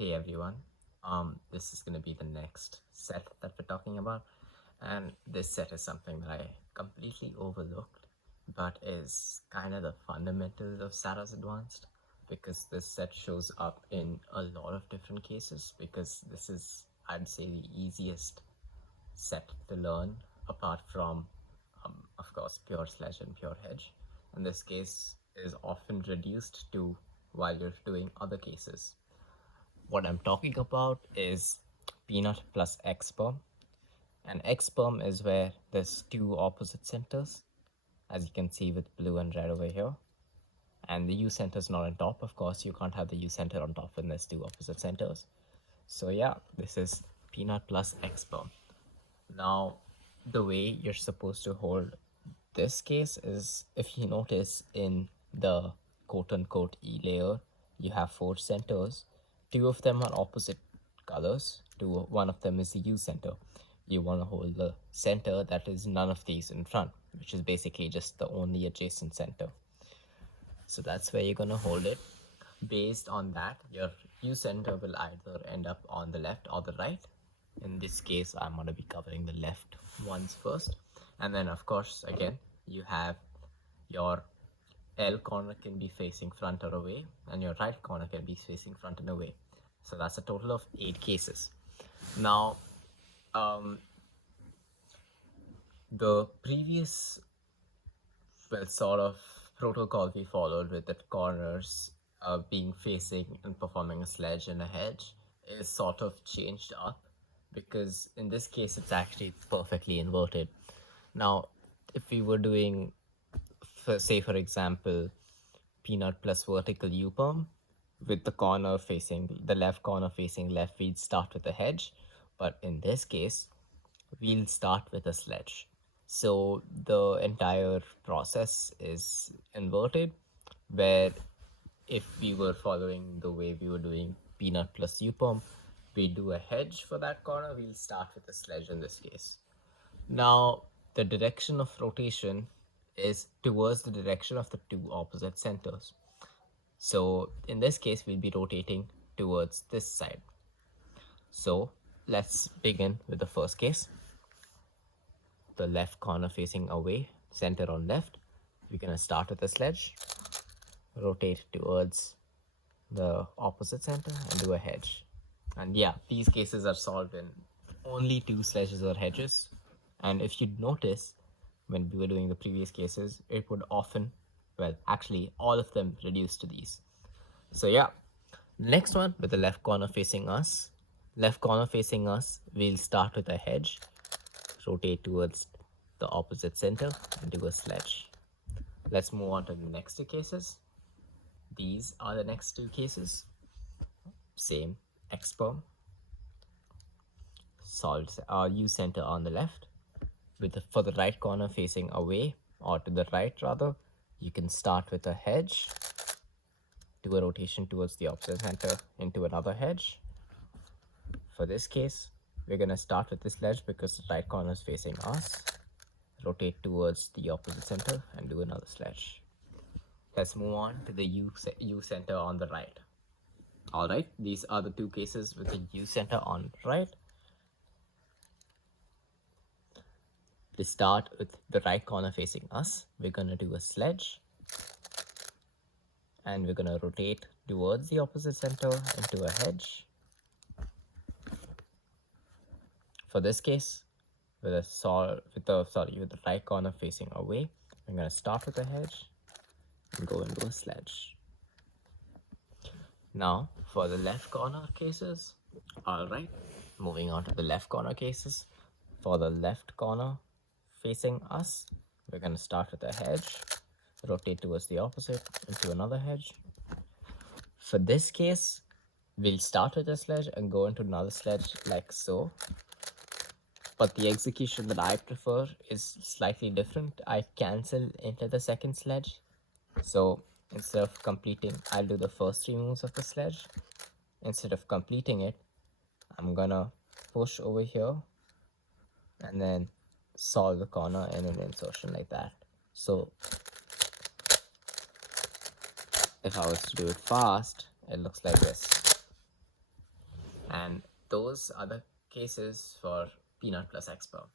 Hey everyone, this is going to be the next set that we're talking about, and this set is something that I completely overlooked, but is kind of the fundamentals of Sarah's Advanced, because this set shows up in a lot of different cases, because this is, I'd say, the easiest set to learn apart from, of course, pure sledge and pure hedge, and this case is often reduced to while you're doing other cases. What I'm talking about is peanut plus X perm. And X perm is where there's two opposite centers, as you can see with blue and red over here. And the U center is not on top, of course. You can't have the U center on top when there's two opposite centers. So yeah, this is peanut plus X perm. Now, the way you're supposed to hold this case is, if you notice in the quote unquote E layer, you have four centers. Two of them are opposite colors. One of them is the U center. You want to hold the center that is none of these in front, which is basically just the only adjacent center. So that's where you're going to hold it. Based on that, your U center will either end up on the left or the right. In this case, I'm going to be covering the left ones first. And then, of course, again, you have your L corner can be facing front or away, and your right corner can be facing front and away. So that's a total of 8 cases. Now, the previous, well, sort of protocol we followed with the corners being facing and performing a sledge and a hedge is sort of changed up, because in this case it's actually perfectly inverted. Now, if we were doing, say for example, peanut plus vertical U-perm, with the left corner facing left, we'd start with a hedge. But in this case, we'll start with a sledge. So the entire process is inverted, where if we were following the way we were doing peanut plus U-perm, we do a hedge for that corner, we'll start with a sledge in this case. Now, the direction of rotation is towards the direction of the two opposite centers. So in this case, we'll be rotating towards this side. So let's begin with the first case. The left corner facing away, center on left. We're going to start with the sledge, rotate towards the opposite center, and do a hedge. And yeah, these cases are solved in only 2 sledges or hedges. And if you'd notice, when we were doing the previous cases, it would often, well, actually, all of them reduce to these. So yeah, next one with the left corner facing us. Left corner facing us, we'll start with a hedge, rotate towards the opposite center, and do a sledge. Let's move on to the next 2 cases. These are the next 2 cases. Same X perm, solid U center on the left. For the right corner facing away, or to the right rather, you can start with a hedge, do a rotation towards the opposite center into another hedge. For this case, we're going to start with this ledge because the right corner is facing us, rotate towards the opposite center, and do another sledge. Let's move on to the U center on the right. Alright, these are the 2 cases with the U center on right. We start with the right corner facing us. We're going to do a sledge, and we're going to rotate towards the opposite center into a hedge. For this case, with the right corner facing away, I'm going to start with a hedge and go into a sledge. Now, for the left corner cases, alright, moving on to the left corner cases. For the left corner facing us, we're going to start with a hedge, rotate towards the opposite into another hedge. For this case, we'll start with a sledge and go into another sledge like so. But the execution that I prefer is slightly different. I cancel into the second sledge. So instead of completing, I'll do the first 3 moves of the sledge. Instead of completing it, I'm gonna push over here and then solve the corner in an insertion like that. So if I was to do it fast, it looks like this. those are the cases for peanut plus expo.